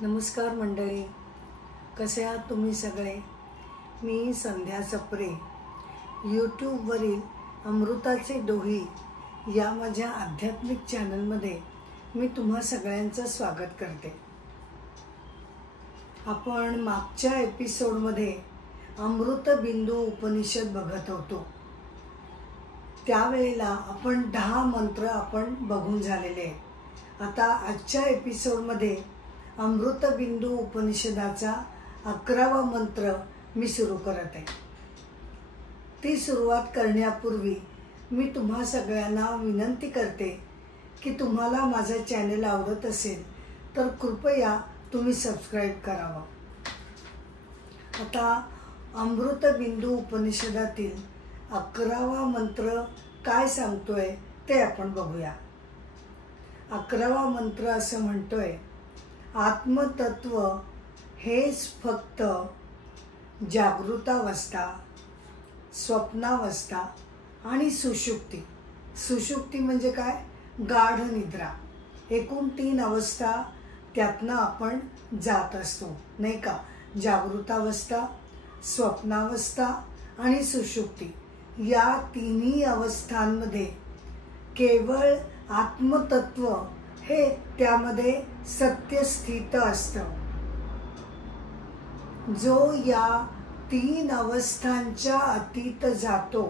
नमस्कार मंडळी, कसे आहात तुम्ही सगळे। मी संध्या चपरे यूट्यूबवरील अमृताचे डोही या माझ्या आध्यात्मिक चॅनलमध्ये मी तुम्हा सगळ्यांचं स्वागत करते। आपण मागच्या एपिसोडमध्ये अमृतबिंदू उपनिषद बघत होतो। त्यावेळेला आपण 10 मंत्र आपण बघून झालेले आहेत। आता आजच्या एपिसोडमध्ये अमृतबिंदू उपनिषदाचा 11वा मंत्र मी सुरू करत आहे। ती सुरुवात करण्यापूर्वी मी तुम्हा सगळ्यांना विनंती करते की तुम्हाला माझा चॅनल आवडत असेल तर कृपया तुम्ही सबस्क्राइब करावा। आता अमृतबिंदू उपनिषदातील 11वा मंत्र काय सांगतोय ते आपण बघूया। 11वा मंत्र असं म्हणतोय, आत्मतत्व हेच फक्त जागृतावस्था, स्वप्नावस्था आणि सुषुप्ती। सुषुप्ती म्हणजे काय? गाढ निद्रा। एकूण 3 अवस्था त्यातनं आपण जात असतो, नाही का? जागृतावस्था, स्वप्नावस्था आणि सुषुप्ती या 3ही अवस्थांमध्ये केवळ आत्मतत्व हे त्यामध्ये सत्य स्थित असतं। जो या 3 अवस्थांच्या अतीत जातो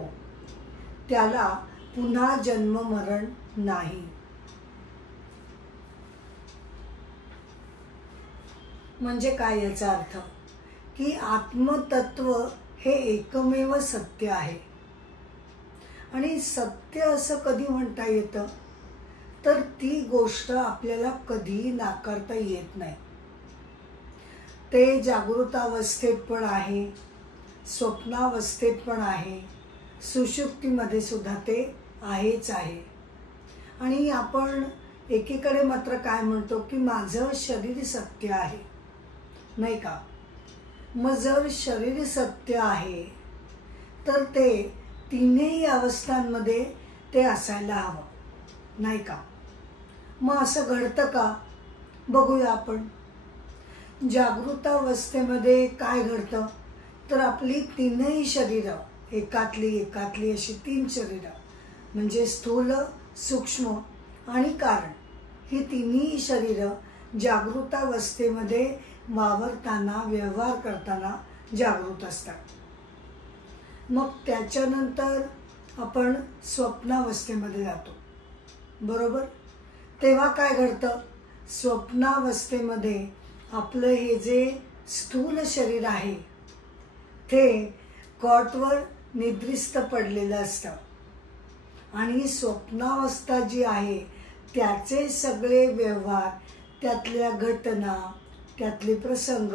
त्याला पुन्हा जन्म मरण नाही। म्हणजे काय याचा अर्थ? की आत्मतत्व हे एकमेव सत्य आहे। आणि सत्य असं कधी म्हणता येतं तर ती गोष्ट आपल्याला कधीही नाकारता येत नाही। ते जागृतावस्थेत पण आहे, स्वप्नावस्थेत पण आहे, सुषुप्तीमध्ये सुद्धा ते आहेच आहे। आणि आपण एकीकडे मात्र काय म्हणतो की माझं शरीर सत्य आहे, नाही का? मग जर शरीर सत्य आहे तर ते 3ही अवस्थांमध्ये ते असायला हवं, नाही का? मग असं घडतं का? बघूया आपण। जागृतावस्थेमध्ये काय घडतं तर आपली 3ही शरीरं एकातली अशी 3 शरीरं म्हणजे स्थूल, सूक्ष्म आणि कारण ही 3ही शरीरं जागृतावस्थेमध्ये वावरताना, व्यवहार करताना जागृत असतात। मग त्याच्यानंतर आपण स्वप्नावस्थेमध्ये जातो, बरोबर? तेव्हा काय घडतं? स्वप्नावस्थेमध्ये आपलं हे जे स्थूल शरीर आहे ते कॉटवर निद्रिस्त पडलेलं असतं। आणि स्वप्नावस्था जी आहे त्याचे सगळे व्यवहार, त्यातल्या घटना, त्यातले प्रसंग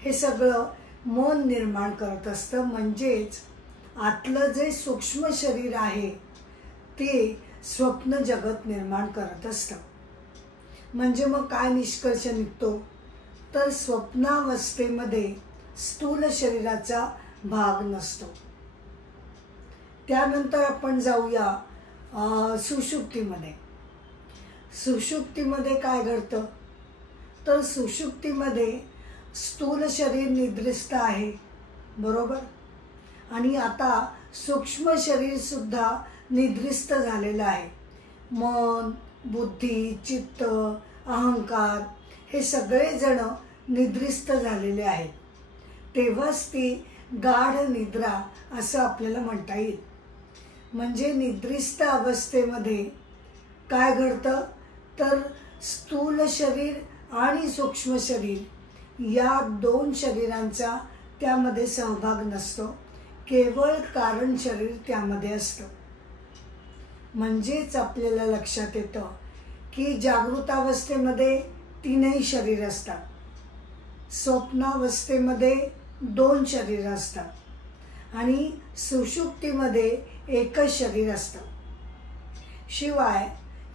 हे सगळं मन निर्माण करत असतं। म्हणजेच आतलं जे सूक्ष्म शरीर आहे ते स्वप्न जगत निर्माण करत असतं। म्हणजे मग काय निष्कर्ष निघतो तर स्वप्नावस्थेमध्ये स्थूल शरीराचा भाग नसतो। त्यानंतर आपण जाऊया सुषुप्तीमध्ये। सुषुप्तीमध्ये काय घडतं तर सुषुप्तीमध्ये स्थूल शरीर निद्रिस्त आहे, बरोबर? आणि आता सूक्ष्म शरीर सुद्धा निद्रिस्त झालेलं आहे। मन, बुद्धी, चित्त, अहंकार हे सगळे जण निद्रिस्त झालेले आहेत। तेव्हाच ती गाढ निद्रा असं आपल्याला म्हणता येईल। म्हणजे निद्रिस्त अवस्थेमध्ये काय घडतं तर स्थूल शरीर आणि सूक्ष्म शरीर या 2 शरीरांचा त्यामध्ये सहभाग नसतो, केवळ कारण शरीर त्यामध्ये असतं। म्हणजेच आपल्याला लक्षात येतं की जागृतावस्थेमध्ये 3ही शरीर असतात, स्वप्नावस्थेमध्ये 2 शरीर असतात आणि सुषुप्तीमध्ये एकच शरीर असतं। शिवाय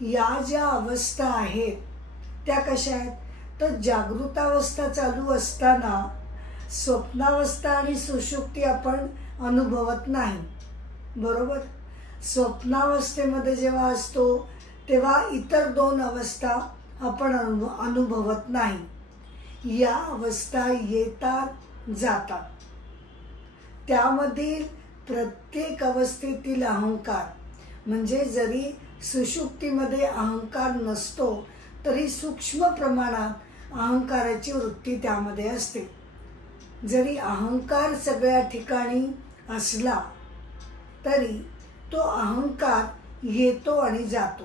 या ज्या अवस्था आहेत त्या कशा आहेत तर जागृतावस्था चालू असताना स्वप्नावस्था आणि सुषुप्ती आपण अनुभवत नाही, बरोबर? स्वप्नावस्थेमध्ये जेव्हा असतो तेव्हा इतर 2 अवस्था आपण अनुभवत नाही। या अवस्था येतात जातात. त्यामधील प्रत्येक अवस्थेतील अहंकार, म्हणजे जरी सुषुप्तीमध्ये अहंकार नसतो तरी सूक्ष्म प्रमाणात अहंकाराची वृत्ती त्यामध्ये असते. जरी अहंकार सगळ्या ठिकाणी असला तरी तो अहंकार येतो आणि जातो.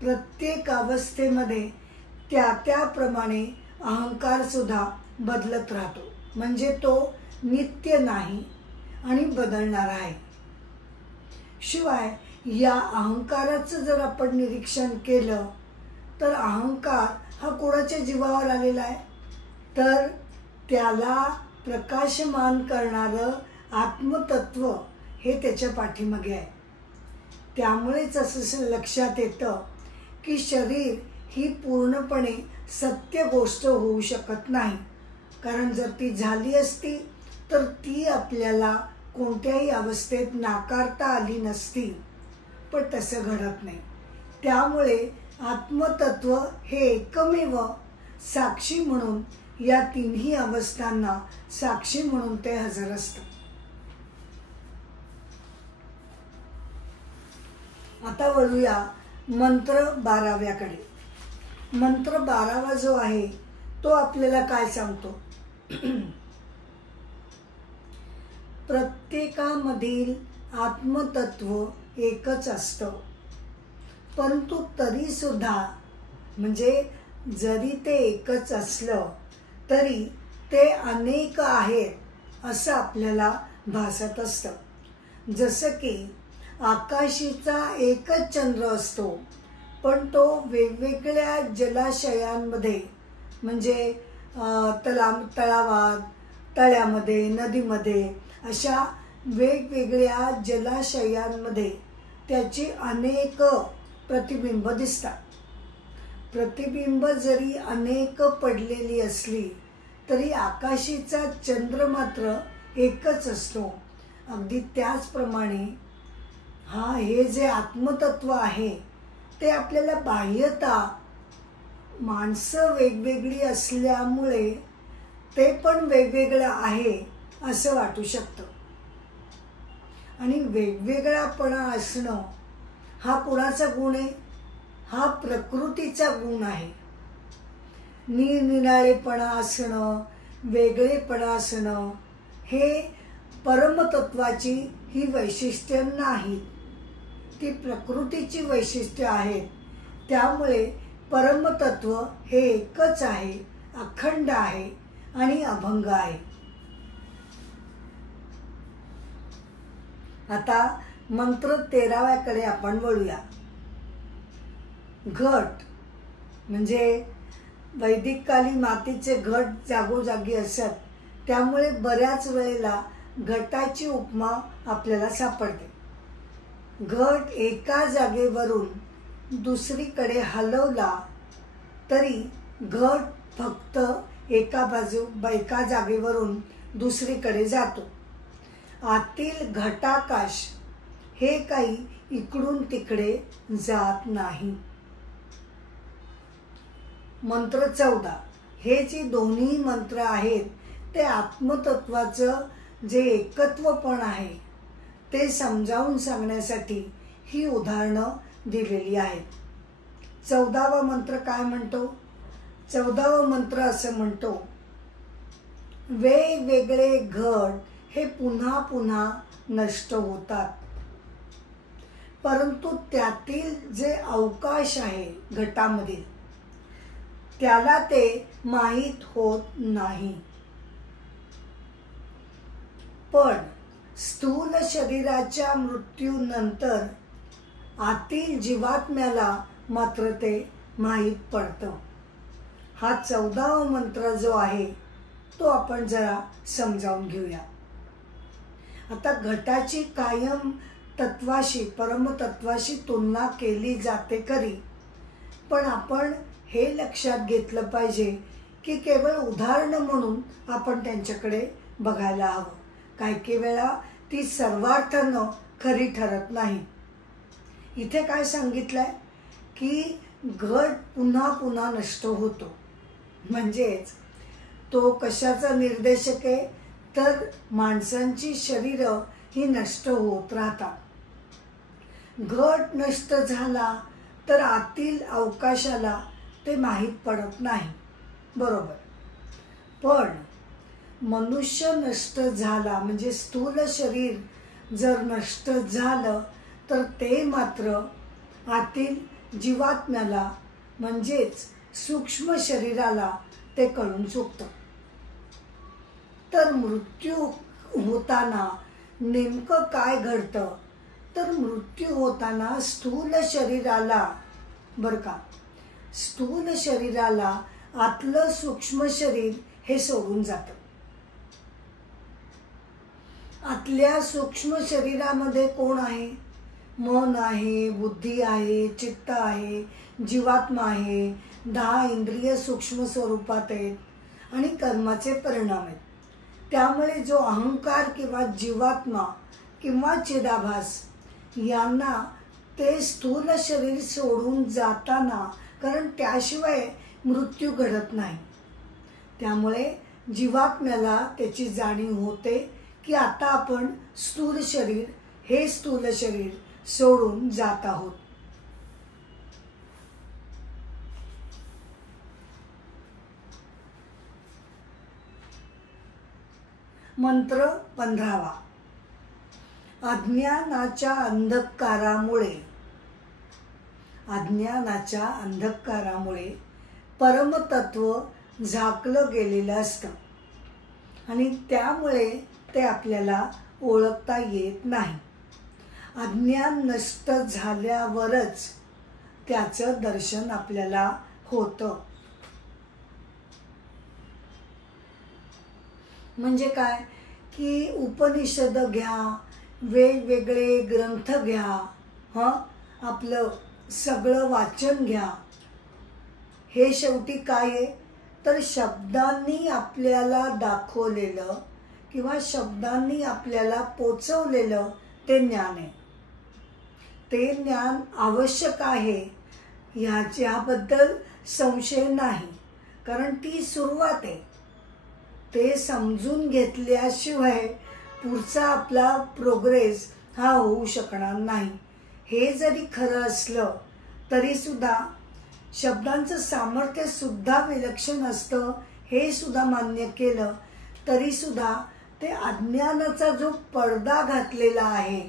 प्रत्येक अवस्थेमध्ये त्याप्रमाणे अहंकार सुद्धा बदलत राहतो, म्हणजे तो नित्य नाही आणि बदलणारा आहे. शिवाय या अहंकाराचं जर आपण निरीक्षण केलं तर अहंकार हा कोणाच्या जीवावर आलेला आहे, तर त्याला प्रकाशमान करणारं आत्मतत्व हे त्याच्या पाठीमागे आहे. त्यामुळेच असं लक्षात येतं की शरीर ही पूर्णपणे सत्य गोष्ट होऊ शकत नाही, कारण जर ती झाली असती तर ती आपल्याला कोणत्याही अवस्थेत नाकारता आली नसती, पण तसं घडत नाही. त्यामुळे आत्मतत्व हे एकमेव साक्षी म्हणून या तिन्ही अवस्थांना साक्षी म्हणून ते हजर असतं. आता वळूया मंत्र 12व्याकडे. मंत्र 12वा जो आहे तो आपल्याला काय सांगतो? प्रत्येकामधील आत्मतत्व एकच असतं, परंतु तरी सुद्धा, म्हणजे जरी ते एकच असलं तरी ते अनेक आहेत असं आपल्याला भासत असतं. जसं की आकाशीचा एकच चंद्र असतो, पण तो वेगवेगळ्या जलाशयांमध्ये, म्हणजे तलावात, तळ्यामध्ये, नदीमध्ये, अशा वेगवेगळ्या जलाशयांमध्ये त्याची अनेक प्रतिबिंब दिसतात. प्रतिबिंब जरी अनेक पडलेली असली तरी आकाशीचा चंद्र मात्र एकच असतो. अगदी त्याचप्रमाणे हे जे आत्मतत्व आहे ते आपल्याला बाह्यता, माणसं वेगवेगळी असल्यामुळे ते पण वेगवेगळं आहे असं वाटू शकतं. आणि वेगवेगळापणा असणं हा कुणाचा गुण आहे? हा प्रकृतीचा गुण आहे. निरनिराळेपणा असणं, वेगळेपणा असणं हे परमतत्वाची ही वैशिष्ट्य नाहीत, ती प्रकृतीची वैशिष्ट्य आहेत. त्यामुळे परमतत्व हे एकच आहे, अखंड आहे आणि अभंग आहे. आता मंत्र 13व्याकडे आपण वळूया. घट, म्हणजे वैदिक काली मातीचे घट जागोजागी असत, त्यामुळे बऱ्याच वेळेला घटाची उपमा आपल्याला सापडते. घट एका जागेवरून दुसरीकडे हलवला तरी घट फक्त एका जागेवरून दुसरीकडे जातो. आतील घटाकाश हे काही इकडून तिकडे जात नाही. मंत्र 14 हे जे दोन्ही मंत्र आहेत ते आत्मतत्वाचं जे एकत्वपण आहे ते समजावून सांगण्यासाठी ही उदाहरणं दिलेली आहेत. 14वा मंत्र काय म्हणतो? 14वा मंत्र असं म्हणतो, वेगवेगळे घट हे पुन्हा पुन्हा नष्ट होतात, परंतु त्यातील जे अवकाश आहे घटामधील त्याला ते माहीत होत नाही. पण स्थूल शरीराच्या मृत्यूनंतर आतील जीवात्म्याला मात्र ते माहीत पडतं. हा 14वा मंत्र जो आहे तो आपण जरा समजावून घेऊया. आता घटाची कायम तत्वाशी, परमतत्वाशी तुलना केली जाते खरी, पण आपण हे लक्षात घेतलं पाहिजे की केवळ उदाहरण म्हणून आपण त्यांच्याकडे बघायला हवं. काही वेळा ती सर्वार्थानं खरी ठरत नाही. इथे काय सांगितलंय की घट पुन्हा पुन्हा नष्ट होतो, म्हणजेच तो कशाचा निर्देशक आहे, तर माणसांची शरीरं ही नष्ट होत राहतात. घट नष्ट झाला तर आतील अवकाशाला ते माहीत पडत नाही, बरोबर. पण मनुष्य नष्ट झाला म्हणजे स्थूल शरीर जर नष्ट झालं तर ते मात्र आतील जीवात्म्याला म्हणजेच सूक्ष्म शरीराला ते कळून चुकतं. तर मृत्यू होताना नेमकं काय घडतं, तर मृत्यू होताना स्थूल शरीराला, बरं का, स्थूल शरीराला आतलं सूक्ष्म शरीर हे सोडून जातं. आतल्या सूक्ष्म शरीरामध्ये कोण आहे? मन आहे, बुद्धी आहे, चित्त आहे, जीवात्मा आहे, 10 इंद्रिय सूक्ष्म स्वरूपात आहेत आणि कर्माचे परिणाम आहेत. त्यामुळे जो अहंकार किंवा जीवात्मा किंवा चिदाभास यांना ते स्थूल शरीर सोडून जाताना, कारण त्याशिवाय मृत्यू घडत नाही, त्यामुळे जीवात्म्याला त्याची जाणीव होते की आता आपण स्थूल शरीर हे स्थूल शरीर सोडून जात आहोत. मंत्र 15वा. अज्ञानाच्या अंधकारामुळे परमतत्व झाकलं गेलेलं असतं आणि त्यामुळे ते आपल्याला ओळखता येत नाही. अज्ञान नष्ट झाल्यावरच त्याचं दर्शन आपल्याला होतं. म्हणजे काय की उपनिषद घ्या, वेगवेगळे ग्रंथ घ्या, आपलं सगळं वाचन घ्या, हे शेवटी काय आहे तर शब्दांनी आपल्याला दाखवलेलं किंवा शब्दांनी आपल्याला पोचवलेलं ते ज्ञान आहे. ते ज्ञान आवश्यक आहे ह्याच्याबद्दल संशय नाही, कारण ती सुरुवात आहे. ते समजून घेतल्याशिवाय पुढचा आपला प्रोग्रेस हा होऊ शकणार नाही. हे जरी खरं असलं तरी सुद्धा शब्दांचं सामर्थ्य सुद्धा विलक्षण असतं, हे सुद्धा मान्य केलं तरी सुद्धा ते अज्ञानाचा जो पडदा घातलेला आहे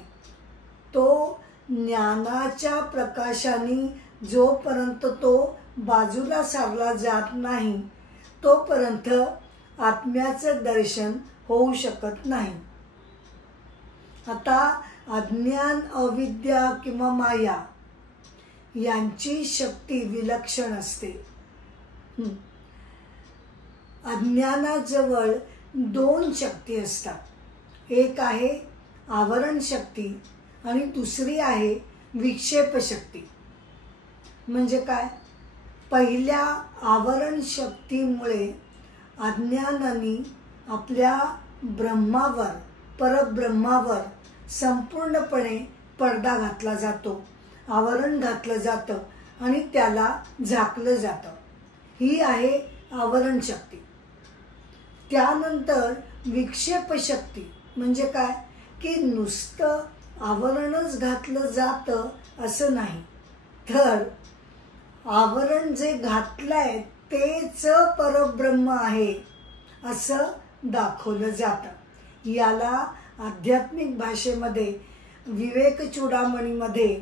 तो ज्ञानाच्या प्रकाशाने जोपर्यंत तो बाजूला सारला जात नाही तोपर्यंत आत्म्याचं दर्शन होऊ शकत नाही. आता अज्ञान, अविद्या किंवा माया यांची शक्ती विलक्षण असते. अज्ञानाजवळ 2 शक्ती असतात. एक आहे आवरण शक्ती आणि दुसरी आहे विक्षेप शक्ती. म्हणजे काय, पहिल्या आवरण शक्तीमुळे अज्ञानाने आपल्या ब्रह्मावर, परब्रह्मावर संपूर्णपणे पडदा घातला जातो, आवरण घातलं जातं आणि त्याला झाकलं जातं. ही आहे आवरण शक्ती. त्यानंतर विक्षेप शक्ती म्हणजे काय की नुसतं आवरणच घातलं जातं असं नाही, तर आवरण जे घातलंय तेच परब्रह्म आहे असं दाखवलं जातं. याला आध्यात्मिक भाषेमध्ये विवेक चूडामणीमध्ये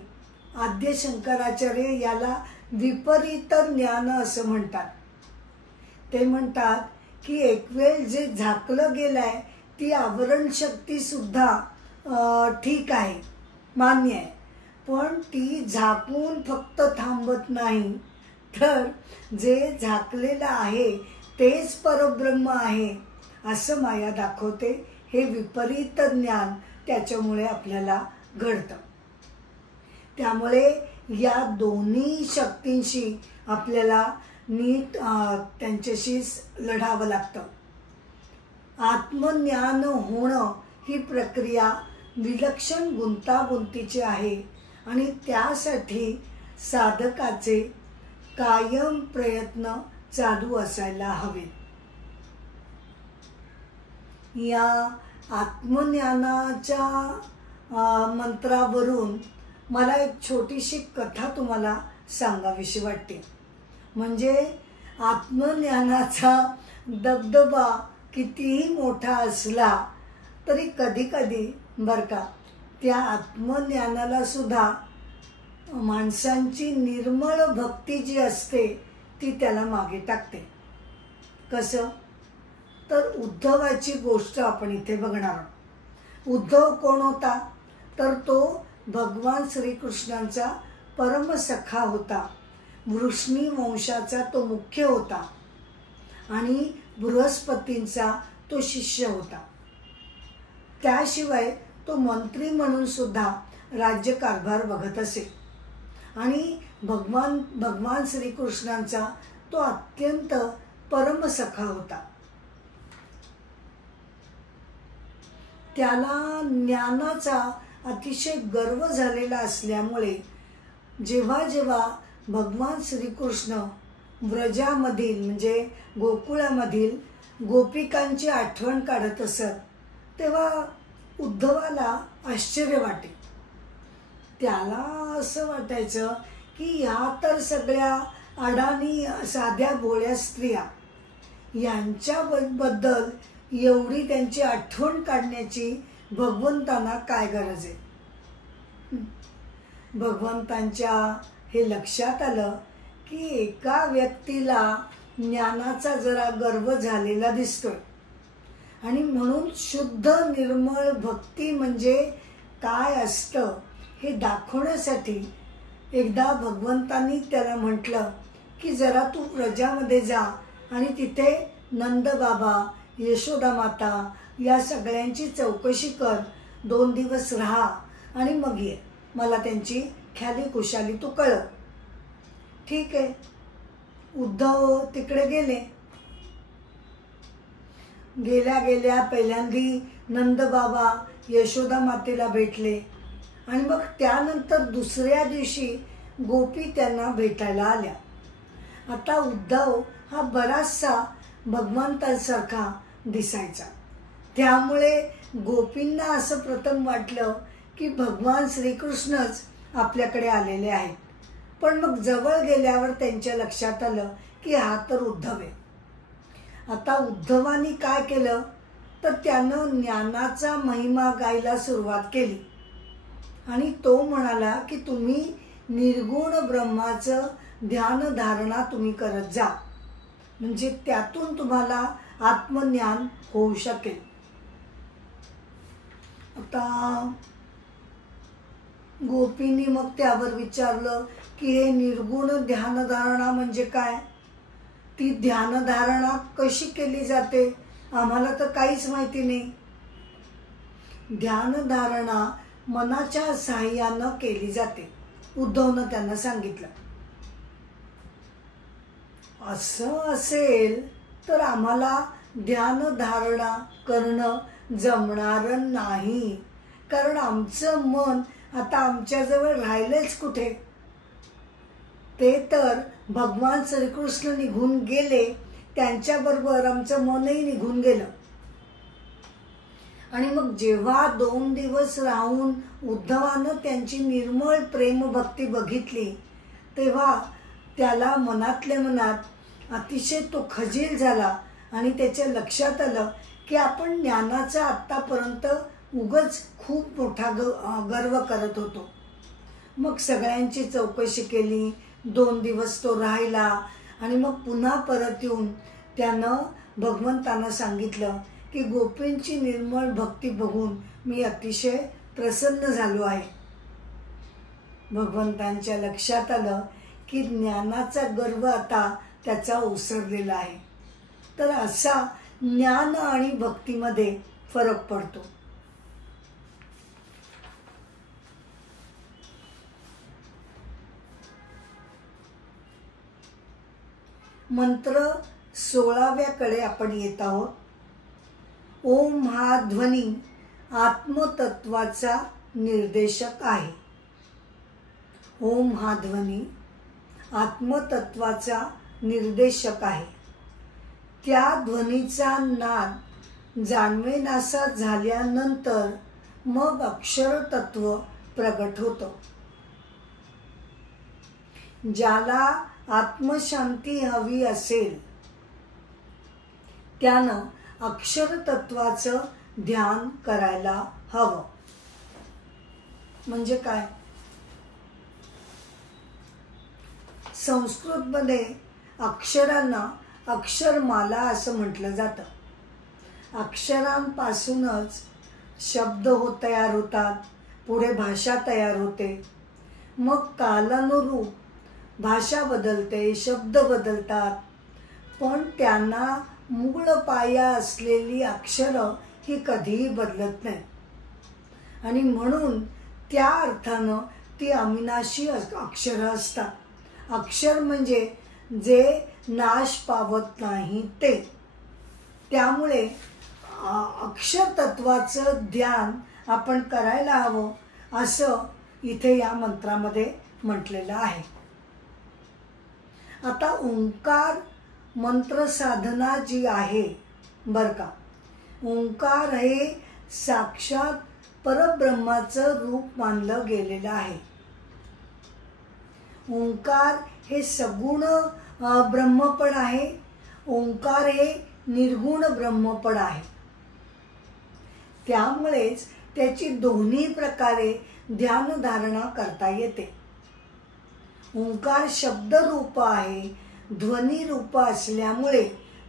आद्य शंकराचार्य याला विपरीत ज्ञान असं म्हणतात. ते म्हणतात की एक वेळ जे झाकलं गेलंय ती आवरण शक्ती सुद्धा ठीक आहे, मान्य आहे, पण ती झाकून फक्त थांबत नाही, तर जे झाकलेलं आहे तेच परब्रह्म आहे असं माया दाखवते. हे विपरीत ज्ञान त्याच्यामुळे आपल्याला घडतं. त्यामुळे या दोन्ही शक्तींशी आपल्याला नीट त्यांच्याशी लढावं लागतं. आत्मज्ञान होणं ही प्रक्रिया विलक्षण गुंतागुंतीची आहे आणि त्यासाठी साधकाचे कायम प्रयत्न चालू असायला हवेत. या आत्मज्ञानाच्या मंत्रावरून मला एक छोटीशी कथा तुम्हाला सांगावीशी वाटते. म्हणजे आत्मज्ञानाचा दबदबा कितीही मोठा असला तरी कधी कधी बरं का त्या आत्मज्ञानाला सुद्धा माणसांची निर्मळ भक्ती जी असते ती त्याला मागे टाकते. कसं तर उद्धवाची गोष्ट आपण इथे बघणार आहोत. उद्धव कोण होता तर तो भगवान श्रीकृष्णांचा परमसखा होता. वृष्णी वंशाचा तो मुख्य होता आणि बृहस्पतींचा तो शिष्य होता. त्याशिवाय तो मंत्री म्हणून सुद्धा राज्यकारभार बघत असे आणि भगवान श्रीकृष्णांचा तो अत्यंत परमसखा होता. त्याला ज्ञानाचा अतिशय गर्व झालेला असल्यामुळे जेव्हा जेव्हा भगवान श्रीकृष्ण व्रजामधील म्हणजे गोकुळामधील गोपिकांची आठवण काढत असत तेव्हा उद्धवाला आश्चर्य वाटे. त्याला असं वाटायचं की ह्या तर सगळ्या अडाणी साध्या भोळ्या स्त्रिया, यांच्याबद्दल एवढी त्यांची आठवण काढण्याची भगवंतांना काय गरज आहे. भगवंतांच्या हे लक्षात आलं की एका व्यक्तीला ज्ञानाचा जरा गर्व झालेला दिसतोय आणि म्हणून शुद्ध निर्मळ भक्ती म्हणजे काय असतं हे दाखवण्यासाठी एकदा भगवंतांनी त्याला म्हटलं की जरा तू व्रजामध्ये जा आणि तिथे नंद बाबा, यशोदा माता या सगळ्यांची चौकशी कर, 2 दिवस राहा आणि मग ये, मला त्यांची ख्याली खुशाली तू कळव. ठीक आहे. उद्धव तिकडे गेले. गेल्या पहिल्यांदी नंद बाबा यशोदा मातेला भेटले आणि मग त्यानंतर दुसऱ्या दिवशी गोपी त्यांना भेटायला आल्या. आता उद्धव हा बराचसा भगवंतांसारखा दिसायचा. त्यामुळे गोपींना असं प्रथम वाटलं की भगवान श्रीकृष्णच आपल्याकडे आलेले आहेत. पण मग जवळ गेल्यावर त्यांच्या लक्षात आलं की हा तर उद्धव आहे. आता उद्धवानी काय केलं तर त्यानं ज्ञानाचा महिमा गायला सुरुवात केली आणि तो म्हणाला की तुम्ही निर्गुण ब्रह्माचं ध्यानधारणा तुम्ही करत जा, म्हणजे त्यातून तुम्हाला आत्मज्ञान होऊ शकेल. आता गोपींनी मग त्यावर विचारलं की हे निर्गुण ध्यानधारणा म्हणजे काय, ती ध्यानधारणा कशी केली जाते, आम्हाला तर काहीच माहिती नाही. ध्यानधारणा मनाच्या साहाय्यानं केली जाते, उद्धवनं त्यांना सांगितलं. असं असेल तर आम्हाला ध्यानधारणा करणं जमणार नाही, कारण आमचं मन आता आमच्याजवळ राहिलेच कुठे. ते तर भगवान श्रीकृष्ण निघून गेले, त्यांच्याबरोबर आमचं मनही निघून गेलं. आणि मग जेव्हा 2 दिवस राहून उद्धवानं त्यांची निर्मळ प्रेमभक्ती बघितली तेव्हा त्याला मनातल्या मनात अतिशय तो खजील झाला आणि त्याच्या लक्षात आलं की आपण ज्ञानाचा आत्तापर्यंत उगाच खूप मोठा गर्व करत होतो. मग सगळ्यांची चौकशी केली, 2 दिवस तो राहिला आणि मग पुन्हा परत येऊन त्यानं भगवंतांना सांगितलं की गोपींची निर्मळ भक्ती बघून मी अतिशय प्रसन्न झालो आहे. भगवंतांच्या लक्षात आलं की ज्ञानाचा गर्व आता त्याचा ओसरलेला आहे. तर असा ज्ञान आणि भक्तीमध्ये फरक पडतो. मंत्र 16व्याकडे आपण येत आहोत. ओम हा ध्वनी आत्मतत्वाचा निर्देशक आहे. ओम हा ध्वनी आत्मतत्वाचा निर्देशक आहे. त्या ध्वनीचा नाद जाणवेनासा झाल्यानंतर मग अक्षर तत्व प्रगट होतं. ज्याला आत्मशांती हवी असेल त्यानं अक्षर तत्वाचं ध्यान करायला हवं. म्हणजे काय? संस्कृतमध्ये अक्षरांना अक्षरमाला असं म्हटलं जातं. अक्षरांपासूनच शब्द तयार होतात, पुढे भाषा तयार होते. मग कालानुरूप भाषा बदलते, शब्द बदलतात, पण त्यांना मूळ पाया असलेली अक्षरं ही कधीही बदलत नाही. आणि म्हणून त्या अर्थानं ती अविनाशी अक्षरं असतात. अक्षर म्हणजे जे नाश पावत नाही ते. त्यामुळे अक्षर तत्वाचं ध्यान आपण करायला हवं असं इथे या मंत्रामध्ये म्हटलेलं आहे. आता ओंकार मंत्र साधना जी आहे बरं का, ओंकार हे साक्षात परब्रह्माचं रूप मानलं गेलेलं आहे. ओंकार हे सगुण ब्रह्म पण आहे, ओंकार हे निर्गुण ब्रह्म पण आहे. त्यामुळेच त्याची दोन्ही प्रकारे ध्यानधारणा करता येते. ओंकार शब्दरूप आहे, ध्वनी रूप असल्यामुळे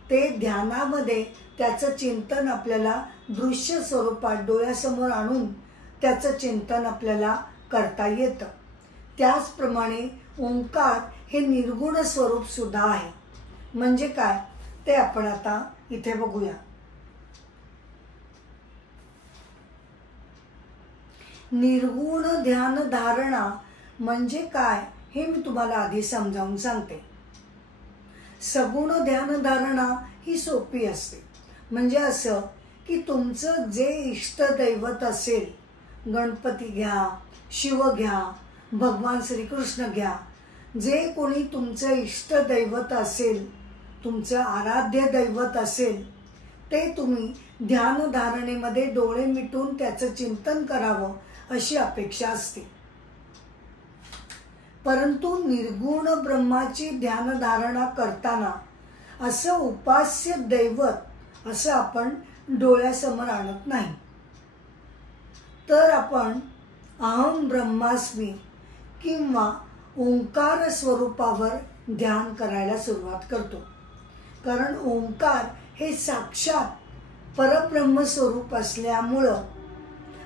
ते ध्यानामध्ये त्याचं चिंतन आपल्याला दृश्य स्वरूपात डोळ्यासमोर आणून त्याचं चिंतन आपल्याला करता येतं. त्याचप्रमाणे ओंकार हे निर्गुण स्वरूप सुद्धा आहे. म्हणजे काय ते आपण आता इथे बघूया. निर्गुण ध्यान धारणा म्हणजे काय हे मी तुम्हाला आधी समजावून सांगते. सगुण ध्यान धारणा ही सोपी असते. म्हणजे असं की तुमचं जे इष्ट दैवत असेल, गणपती घ्या, शिव घ्या, भगवान श्रीकृष्ण घ्या, जे कोणी तुमचं इष्ट दैवत असेल, तुमचं आराध्य दैवत असेल, ते तुम्ही ध्यानधारणेमध्ये डोळे मिटून त्याचं चिंतन करावं अशी अपेक्षा असते. परंतु निर्गुण ब्रह्माची ध्यानधारणा करताना असं उपास्य दैवत असं आपण डोळ्यासमोर आणत नाही. तर आपण अहम ब्रह्मास्मी किंवा ओंकार स्वरूपावर ध्यान करायला सुरुवात करतो. कारण ओंकार हे साक्षात परब्रह्म स्वरूप असल्यामुळं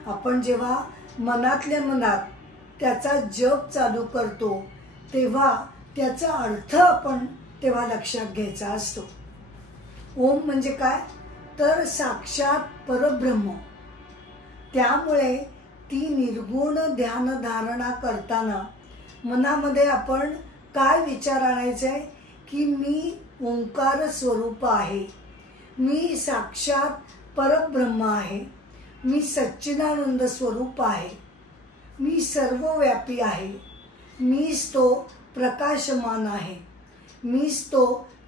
आपण जेव्हा मनातल्या मनात त्याचा जप चालू करतो तेव्हा त्याचा अर्थ आपण तेव्हा लक्षात घ्यायचा असतो. ओम म्हणजे काय तर साक्षात परब्रह्म. त्यामुळे ती निर्गुण ध्यान धारणा करताना मनामध्ये आपण काय विचार आणायचे की मी ओंकार स्वरूप आहे, मी साक्षात परब्रह्म आहे, मी सच्चिदानंद स्वरूप आहे, मी सर्वव्यापी आहे, मीच तो प्रकाशमान आहे, मीच तो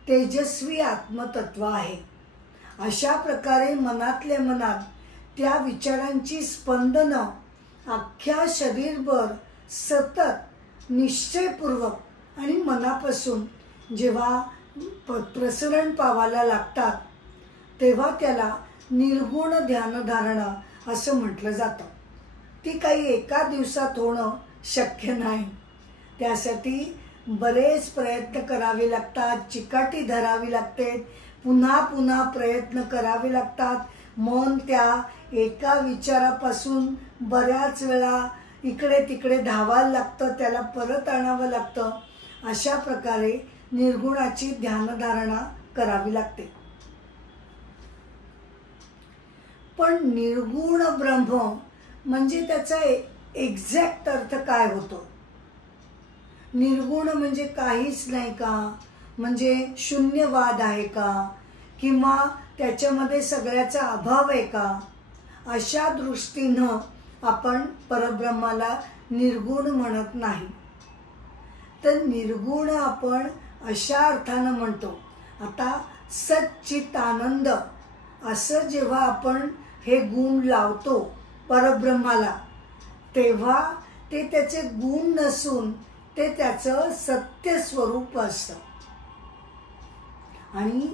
तेजस्वी आत्मतत्व आहे. अशा प्रकारे मनातल्या मनात त्या विचारांची स्पंदनं अख्ख्या शरीरभर सतत निश्चयपूर्वक आणि मनापासून जेव्हा प्रसरण पावायला लागतात तेव्हा त्याला निर्गुण ध्यानधारणा असं म्हटलं जातं. ती काही एका दिवसात होणं शक्य नाही. त्यासाठी बरेच प्रयत्न करावे लागतात, चिकाटी धरावी लागते, पुन्हा पुन्हा प्रयत्न करावे लागतात. मन त्या एका विचारापासून बऱ्याच वेळा इकडे तिकडे धावायला लागतं, त्याला परत आणावं लागतं. अशा प्रकारे निर्गुणाची ध्यानधारणा करावी लागते. पण निर्गुण ब्रह्म म्हणजे त्याचा एक्झॅक्ट अर्थ काय होतो? निर्गुण म्हणजे काहीच नाही का, म्हणजे शून्यवाद आहे का, किंवा त्याच्यामध्ये सगळ्याचा अभाव आहे का? अशा दृष्टीनं आपण परब्रह्माला निर्गुण म्हणत नाही. तर निर्गुण आपण अशा अर्थानं म्हणतो. आता सच्चित आनंद असं जेव्हा आपण हे गुण लावतो परब्रह्माला, तेव्हा ते त्याचे गुण नसून ते त्याचं सत्य स्वरूप असतं. आणि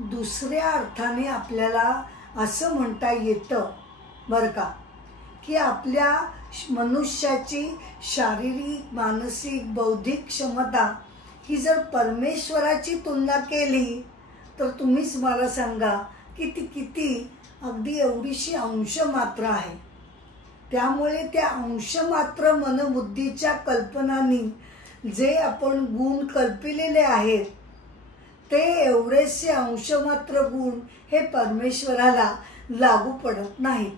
दुसऱ्या अर्थाने आपल्याला असं म्हणता येतं बरं का, की आपल्या मनुष्याची शारीरिक, मानसिक, बौद्धिक क्षमता ही जर परमेश्वराची तुलना केली तर तुम्हीच मला सांगा की ती किती अगदी एवढीशी अंश मात्र आहे. त्यामुळे त्या अंशमात्र मनबुद्धीच्या कल्पनांनी जे आपण गुण कल्पिलेले आहेत ते एवढेसे अंशमात्र गुण हे परमेश्वराला लागू पडत नाहीत.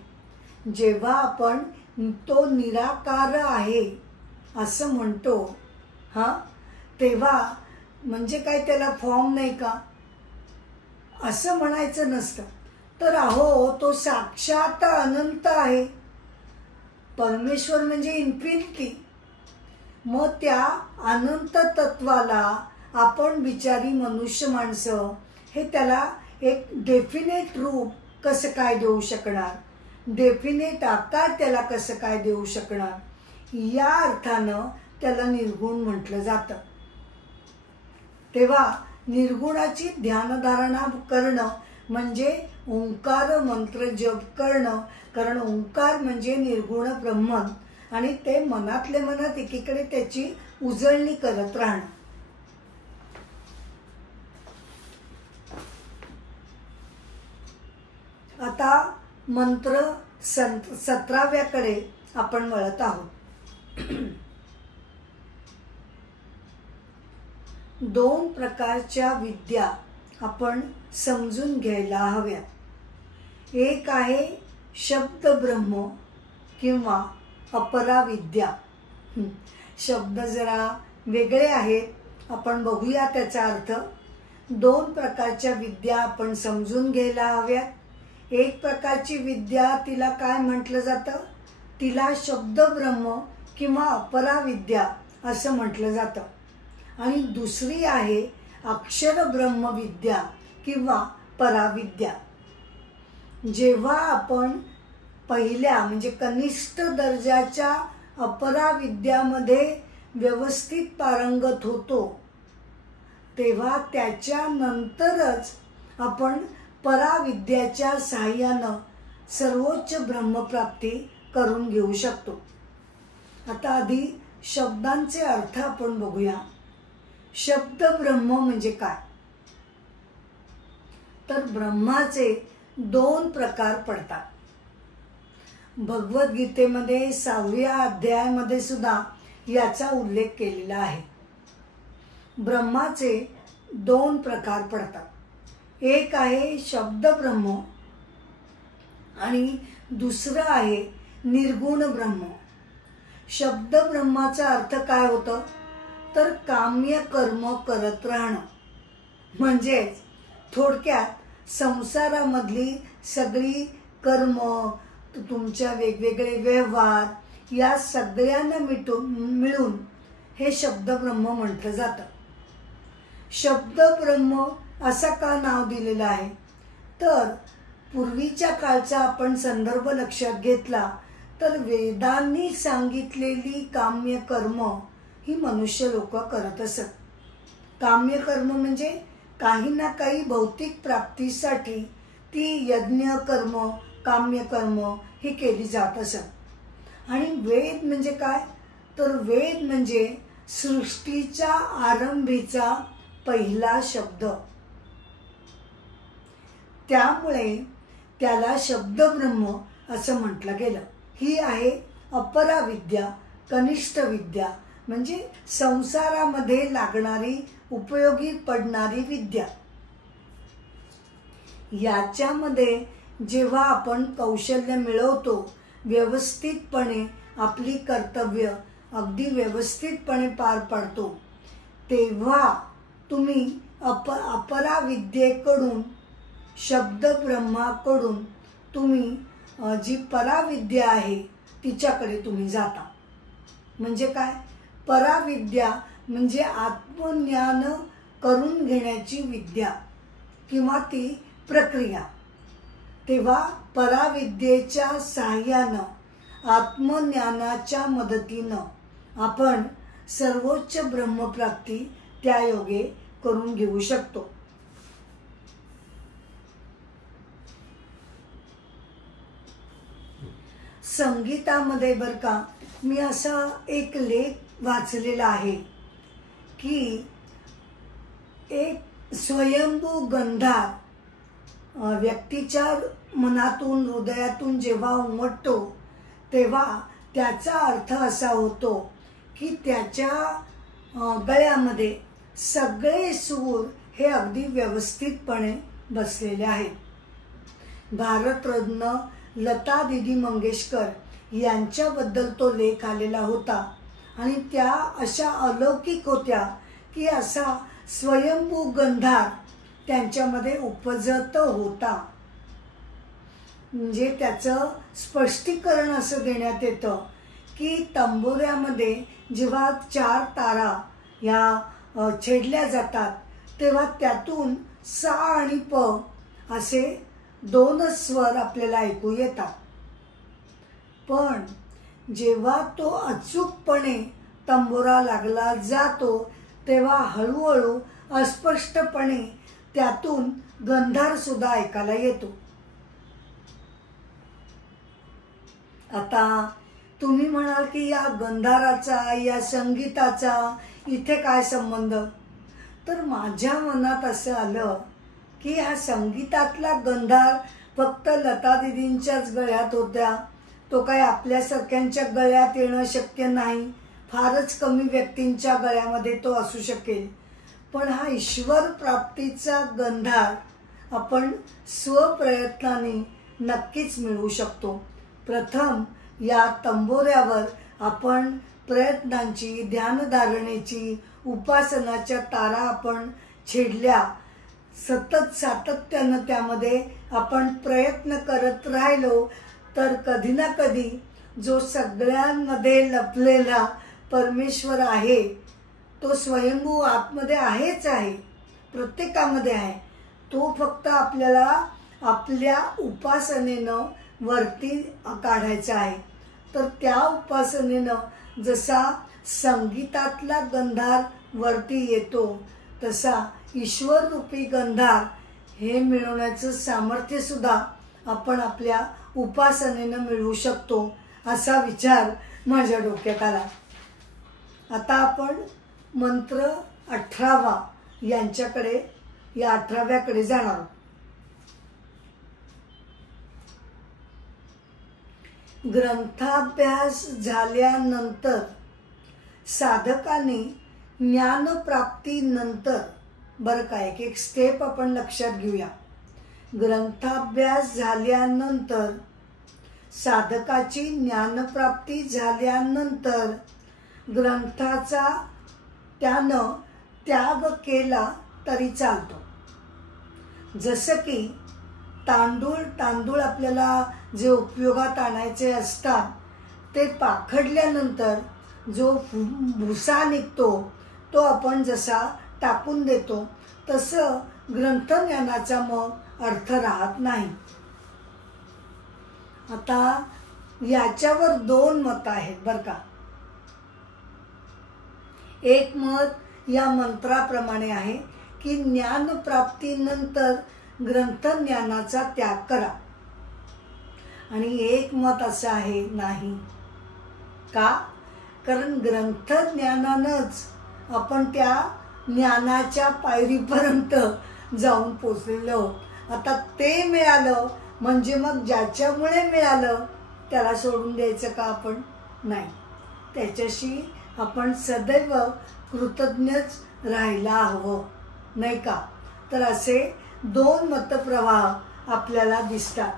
जेव्हा आपण तो निराकार आहे असं म्हणतो तेव्हा म्हणजे काय त्याला फॉर्म नाही का असं म्हणायचं नसतं. तर अहो तो साक्षात अनंत आहे. परमेश्वर म्हणजे इन्फिनिटी. मग त्या अनंत तत्वाला आपण बिचारी मनुष्य माणसं हे त्याला एक डेफिनेट रूप कसं काय देऊ शकणार, डेफिनेट आकार त्याला कसं काय देऊ शकणार, या अर्थानं त्याला निर्गुण म्हटलं जातं. तेव्हा निर्गुणाची ध्यानधारणा करणं म्हणजे ओंकार मंत्र जप करणं. कारण ओंकार म्हणजे निर्गुण ब्रह्मन आणि ते मनातल्या मनात एकीकडे त्याची उजळणी करत राहणं. आता मंत्र 17व्याकडे आपण वळत आहोत. 2 प्रकारच्या विद्या आपण समजून घ्यायला हव्यात. एक आहे शब्द ब्रह्म किंवा अपरा विद्या. शब्द जरा वेगळे आहेत, आपण बघूया त्याचा अर्थ. 2 प्रकारच्या विद्या आपण समजून घ्यायला हव्यात. एक प्रकारची विद्या तिला काय म्हटलं जातं, तिला शब्द ब्रह्म किंवा अपरा विद्या असं म्हटलं जातं. आणि दुसरी आहे अक्षर ब्रह्म विद्या किंवा पराविद्या. जेव्हा आपण पहिल्या म्हणजे कनिष्ठ दर्जाच्या अपरा विद्यामध्ये व्यवस्थित पारंगत होतो तेव्हा त्याच्यानंतरच आपण पराविद्याच्या सहाय्यानं सर्वोच्च ब्रह्मप्राप्ती करून घेऊ शकतो. आता आधी शब्दांचे अर्थ आपण बघूया. शब्द ब्रह्म म्हणजे काय, तर ब्रह्माचे 2 प्रकार पडतात. भगवद्गीतेमध्ये 6व्या अध्यायामध्ये सुद्धा याचा उल्लेख केलेला आहे. ब्रह्माचे 2 प्रकार पडतात. एक आहे शब्द ब्रह्म आणि दुसरं आहे निर्गुण ब्रह्म. शब्द ब्रह्माचा अर्थ काय होतं, तर काम्य कर्म करत राहणं. म्हणजेच थोडक्यात संसारामधली सगळी कर्म, तुमच्या वेगवेगळे व्यवहार या सगळ्यांना मिळून हे शब्द ब्रह्म म्हटलं जातं. शब्द ब्रह्म असा का नाव दिलेलं आहे, तर पूर्वीच्या काळचा आपण संदर्भ लक्षात घेतला तर वेदांनी सांगितलेली काम्य कर्म ही मनुष्य लोक करत असत. काम्य कर्म म्हणजे काही ना काही भौतिक प्राप्तीसाठी ती यज्ञ कर्म, काम्य कर्म ही केली जात असत. आणि वेद म्हणजे काय, तर वेद म्हणजे सृष्टीच्या आरंभीचा पहिला शब्द. त्यामुळे त्याला शब्द ब्रह्म असं म्हटलं गेलं. ही आहे अपरा विद्या, कनिष्ठ विद्या म्हणजे संसारामध्ये लागणारी, उपयोगी पडणारी विद्या. याच्यामध्ये जेव्हा आपण कौशल्य मिळवतो, व्यवस्थितपणे आपली कर्तव्य अगदी व्यवस्थितपणे पार पाडतो, तेव्हा तुम्ही अपरा विद्येकडून, शब्द ब्रह्माकडून तुम्ही जी पराविद्या आहे तिच्याकडे तुम्ही जाता. म्हणजे काय, पराविद्या म्हणजे आत्मज्ञान करून घेण्याची विद्या किंवा ती प्रक्रिया. तेव्हा पराविद्येच्या साह्यानं आत्मज्ञानाच्या मदतीनं आपण सर्वोच्च ब्रह्मप्राप्ती त्या योगे करून घेऊ शकतो. संगीतामध्ये बरं का, मी असा एक लेख वाचलेला आहे की एक स्वयंभू गंधार व्यक्तीच्या मनातून हृदयातून जेव्हा उमटतो तेव्हा त्याचा अर्थ असा होतो की त्याच्या गळ्यामध्ये सगळे सूर हे अगदी व्यवस्थितपणे बसलेले आहेत. भारतरत्न लता दीदी मंगेशकर यांच्याबद्दल तो लेख आलेला होता आणि त्या अशा अलौकिक होत्या की असा स्वयंभू गंधार त्यांच्यामध्ये उपजत होता. म्हणजे त्याचं स्पष्टीकरण असं देण्यात येतं की तंबोऱ्यामध्ये जेव्हा 4 तारा या छेडल्या जातात तेव्हा त्यातून सा आणि प असे 2 स्वर आपल्याला ऐकू येतात. पण जेव्हा तो अचूकपणे तंबोरा लागला जातो तेव्हा हळूहळू अस्पष्टपणे त्यातून गंधार सुद्धा ऐकायला येतो. आता तुम्ही म्हणाल की या गंधाराचा या संगीताचा इथे काय संबंध? तर माझ्या मनात असं आलं की हा संगीतातला गंधार फक्त लता दीदींच्याच गळ्यात होत्या. तो काय आपल्यासारख्यांच्या गळ्यात येणं शक्य नाही. फारच कमी व्यक्तींच्या गळ्यामध्ये तो असू शकेल. पण हा ईश्वर प्राप्तीचा गंधार आपण स्वप्रयत्नाने नक्कीच मिळवू शकतो. प्रथम या तंबोऱ्यावर आपण प्रयत्नांची, ध्यानधारणेची, उपासनाच्या तारा आपण छेडल्या, सतत सातत्यानं त्यामध्ये आपण प्रयत्न करत राहिलो तर कधी ना कधी जो सगळ्यांमध्ये लपलेला परमेश्वर आहे तो स्वयंभू आतमध्ये आहेच आहे, प्रत्येकामध्ये आहे. तो फक्त आपल्याला आपल्या उपासनेनं वरती काढायचा आहे. तर त्या उपासनेनं जसा संगीतातला गंधार वरती येतो तसा ईश्वर रूपी गंधार हे मिळवण्याचं सामर्थ्य सुद्धा आपण आपल्या उपासनेनं मिळवू शकतो असा विचार माझ्या डोक्यात आला. आता आपण मंत्र 18वा यांच्याकडे, या 18व्याकडे जाणार आहोत. ग्रंथाभ्यास झाल्यानंतर साधकाने ज्ञानप्राप्तीनंतर, बरं का, एक स्टेप आपण लक्षात घेऊया. ग्रंथाभ्यास झाल्यानंतर साधकाची ज्ञानप्राप्ती झाल्यानंतर ग्रंथाचा त्यानं त्याग केला तरी चालतो. जसं की तांदूळ आपल्याला जे उपयोगात आणायचे असतात ते पाखडल्यानंतर जो भुसा निघतो तो आपण जसा टाकून देतो तसं ग्रंथज्ञानाचा मग अर्थ राहत नाही. आता याच्यावर 2 मत आहेत बरं का. एक मत या मंत्राप्रमाणे आहे की ज्ञानप्राप्तीनंतर ग्रंथज्ञानाचा त्याग करा, आणि एक मत असं आहे नाही. का? कारण ग्रंथज्ञानानंच आपण त्या ज्ञानाच्या पायरीपर्यंत जाऊन पोचलेलो. आता ते मिळालं म्हणजे मग ज्याच्यामुळे मिळालं त्याला सोडून द्यायचं का आपण? नाही, त्याच्याशी आपण सदैव कृतज्ञच राहायला हवं, नाही का? तर असे 2 मतप्रवाह आपल्याला दिसतात.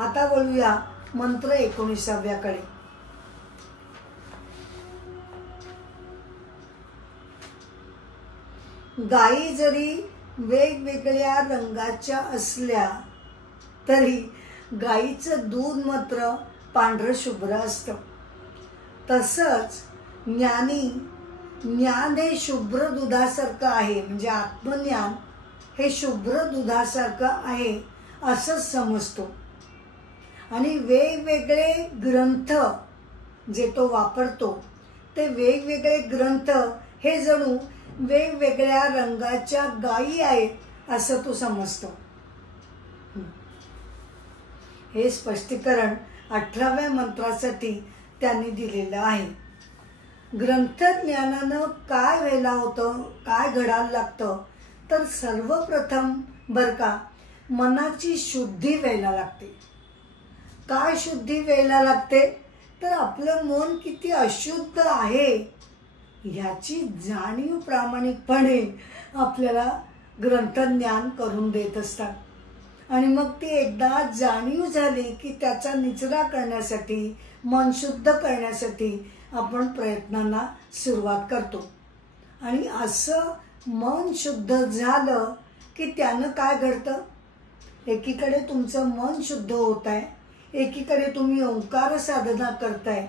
आता बोलूया मंत्र 19व्याकडे. गायी जरी वेगवेगळ्या रंगाच्या असल्या तरी गायीचं दूध मात्र पांढरं शुभ्र असतं. तसंच ज्ञान हे शुभ्र दुधासारखं आहे. म्हणजे आत्मज्ञान हे शुभ्र दुधासारखं आहे असंच समजतो. आणि वेगवेगळे ग्रंथ जे तो वापरतो ते वेगवेगळे ग्रंथ हे जणू वेगवेगळ्या रंगाच्या गायी आहेत असं तो समजतो. हे स्पष्टीकरण 18व्या मंत्रासाठी त्यांनी दिलेलं आहे. ग्रंथज्ञानानं काय व्हायला होतं, काय घडायला लागतं, तर सर्वप्रथम बरं का मनाची शुद्धी व्हायला लागते. काय शुद्धी व्हायला लागते, तर आपलं मन किती अशुद्ध आहे ह्याची जाणीव प्रामाणिकपणे आपल्याला ग्रंथज्ञान करून देत असतात. आणि मग ती एकदा जाणीव झाली की त्याचा निचरा करण्यासाठी, मन शुद्ध करण्यासाठी आपण प्रयत्नांना सुरुवात करतो. आणि असं मन शुद्ध झालं की त्यानं काय घडतं, एकीकडे तुमचं मन शुद्ध होत आहे, एकीकडे तुम्ही ओंकार साधना करताय,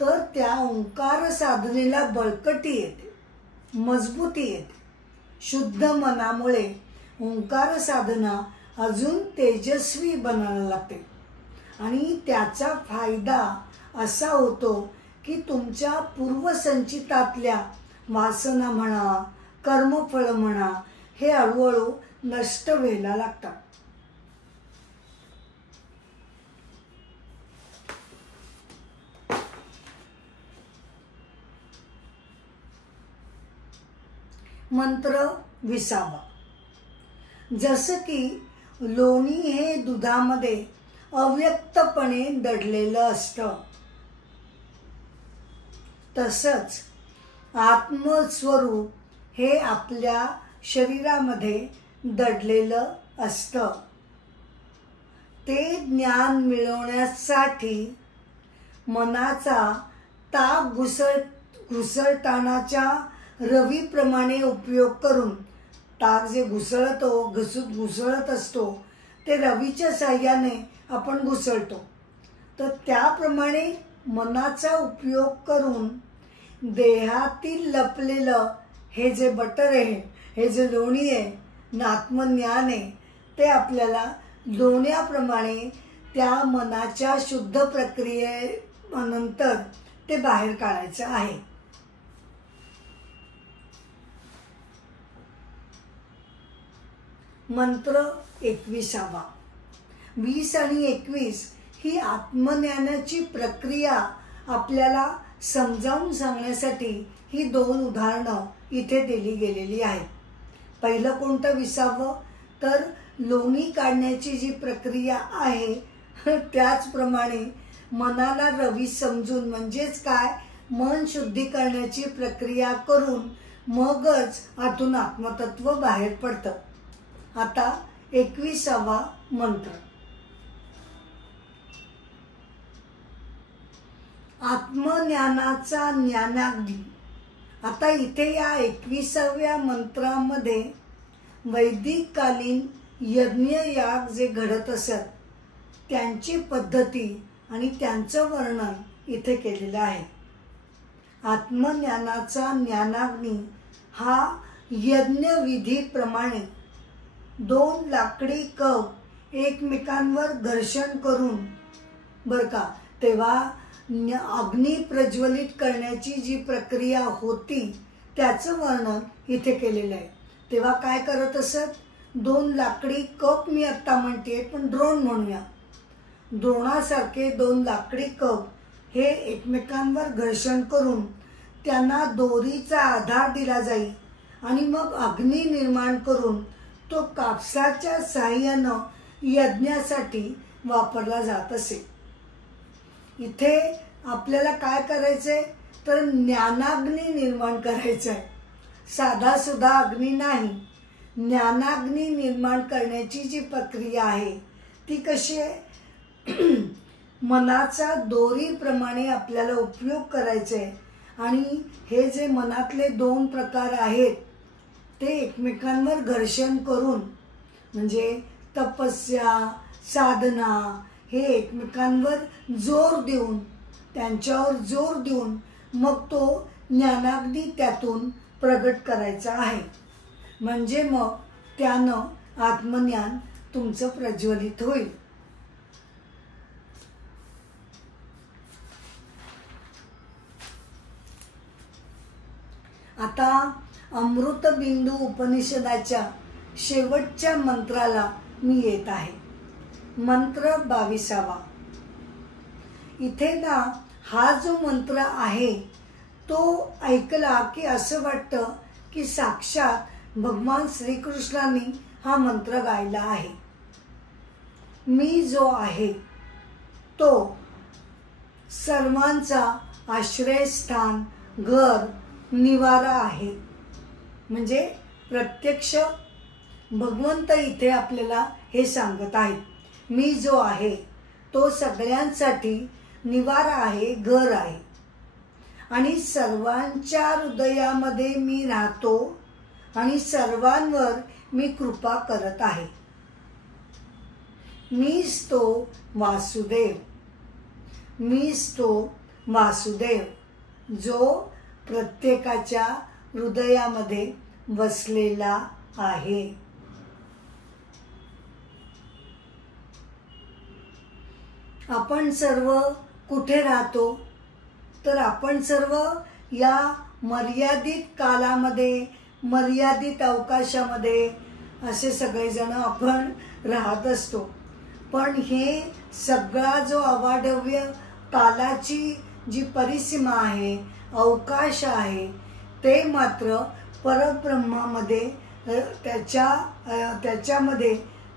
तर त्या ओंकार साधनेला बळकटी येते, मजबूती येते. शुद्ध मनामुळे ओंकार साधना अजून तेजस्वी बनायला लागते. आणि त्याचा फायदा असा होतो की तुमच्या पूर्वसंचितातल्या वासना म्हणा, कर्मफळ म्हणा, हे हळूहळू नष्ट व्हायला लागतात. मंत्र 20. जसं की लोणी हे दुधामध्ये अव्यक्तपणे दडलेलं असतं, तसंच आत्मस्वरूप हे आपल्या शरीरामध्ये दडलेलं असतं. ते ज्ञान मिळवण्यासाठी मनाचा ताक घुसळतानाच्या रवीप्रमाणे उपयोग करून, ताक जे घुसळत असतो ते रवीच्या साह्याने आपण घुसळतो, तर त्याप्रमाणे मनाचा उपयोग करून देहातील लपलेलं हे जे बटर आहे, हे जे लोणी आहे, आत्मज्ञान आहे, ते आपल्याला लोण्याप्रमाणे त्या मनाच्या शुद्ध प्रक्रियेनंतर ते बाहेर काढायचं आहे. मंत्र 21. 20 आणि 21 ही आत्मज्ञानाची प्रक्रिया आपल्याला समजावून सांगण्यासाठी ही 2 उदाहरणं इथे दिली गेलेली आहेत. पहिलं कोणतं 20? तर लोणी काढण्याची जी प्रक्रिया आहे त्याचप्रमाणे मनाला रवी समजून, म्हणजेच काय, मन शुद्धी करण्याची प्रक्रिया करून मगच आतून आत्मतत्व बाहेर पडतं. आता 21वा मंत्र. आत्मज्ञानाचा ज्ञानाग्नी. आता इथे या 21व्या मंत्रामध्ये वैदिक कालीन यज्ञयाग जे घडत असत त्यांची पद्धती आणि त्यांचं वर्णन इथे केलेलं आहे. आत्मज्ञानाचा ज्ञानाग्नी हा यज्ञविधीप्रमाणे 2 लाकडी कप एकमेकांवर घर्षण करून, बरं का, तेव्हा अग्नी प्रज्वलित करण्याची जी प्रक्रिया होती त्याचं वर्णन इथे केलेलं आहे. तेव्हा काय करत असत, 2 लाकडी कप, मी आत्ता म्हणते पण द्रोण म्हणूया, द्रोणासारखे 2 लाकडी कप हे एकमेकांवर घर्षण करून त्यांना दोरीचा आधार दिला जाईल आणि मग अग्नी निर्माण करून तो कापसाच्या साह्यानं यज्ञासाठी वापरला जात असे. इथे आपल्याला काय करायचंय, तर ज्ञानाग्नी निर्माण करायचं आहे. साधा सुद्धा अग्नी नाही, ज्ञानाग्नी निर्माण करण्याची जी प्रक्रिया आहे ती कशी आहे, मनाचा दोरीप्रमाणे आपल्याला उपयोग करायचा आहे. आणि हे जे मनातले 2 प्रकार आहेत ते एकमेकांवर घर्षण करून, म्हणजे तपस्या, साधना, हे एकमेकांवर जोर देऊन, त्यांच्यावर जोर देऊन मग तो ज्ञानाग्नी त्यातून प्रगट करायचा आहे. म्हणजे मग त्यानं आत्मज्ञान तुमचं प्रज्वलित होईल. आता अमृतबिंदू उपनिषदाच्या शेवटच्या मंत्राला मी येत आहे. मंत्र 22. इथे ना हा जो मंत्र आहे तो ऐकला की असं वाटतं की साक्षात भगवान श्रीकृष्णांनी हा मंत्र गायला आहे. मी जो आहे तो सर्वांचा आश्रयस्थान, घर, निवारा आहे. म्हणजे प्रत्यक्ष भगवंत इथे आपल्याला हे सांगत आहेत. मी जो आहे तो सगळ्यांसाठी निवारा आहे, घर आहे. आणि सर्वांच्या हृदयामध्ये मी राहतो आणि सर्वांवर मी कृपा करत आहे. मीच तो वासुदेव, मीच तो वासुदेव जो प्रत्येकाच्या हृदयामध्ये वसलेला आहे. आपण सर्व कुठे राहतो तर आपण सर्व या मर्यादित कालामध्ये, मर्यादित अवकाशामध्ये असे सगळेजण आपण राहत असतो. पण हे सगळा जो अवाढव्य कालाची जी परिसीमा आहे, अवकाश आहे, ते मात्र परब्रह्मामध्ये त्याच्यामध्ये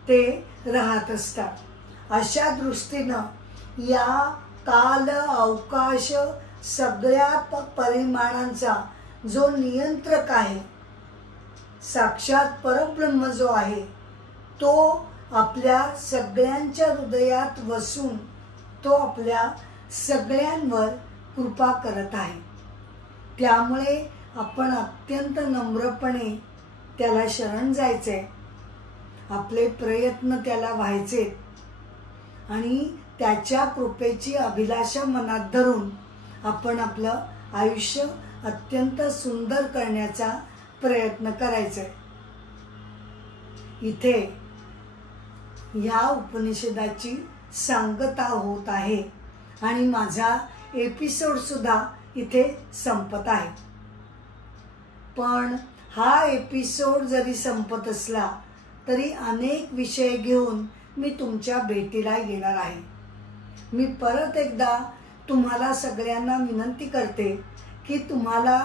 ते राहत असतात. अशा दृष्टीनं या काल अवकाश सगळ्या परिमाणांचा जो नियंत्रक आहे, साक्षात परब्रह्म जो आहे, तो आपल्या सगळ्यांच्या हृदयात वसून तो आपल्या सगळ्यांवर कृपा करत आहे. त्यामुळे आपण अत्यंत नम्रपणे त्याला शरण जायचे, आपले प्रयत्न त्याला व्हायचे आणि त्याच्या कृपेची अभिलाषा मनात धरून आपण आपलं आयुष्य अत्यंत सुंदर करण्याचा प्रयत्न करायचा. इथे या उपनिषदाची सांगता होत आहे आणि माझा एपिसोड सुद्धा इथे संपत आहे. पण हा एपिसोड जरी संपत असला तरी अनेक विषय घेऊन मी तुमच्या भेटीला येणार आहे. मी परत एकदा तुम्हाला सगळ्यांना विनंती करते की तुम्हाला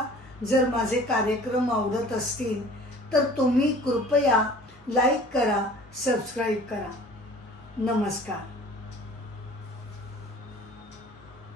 जर माझे कार्यक्रम आवडत असतील तर तुम्ही कृपया लाईक करा, सबस्क्राईब करा. नमस्कार.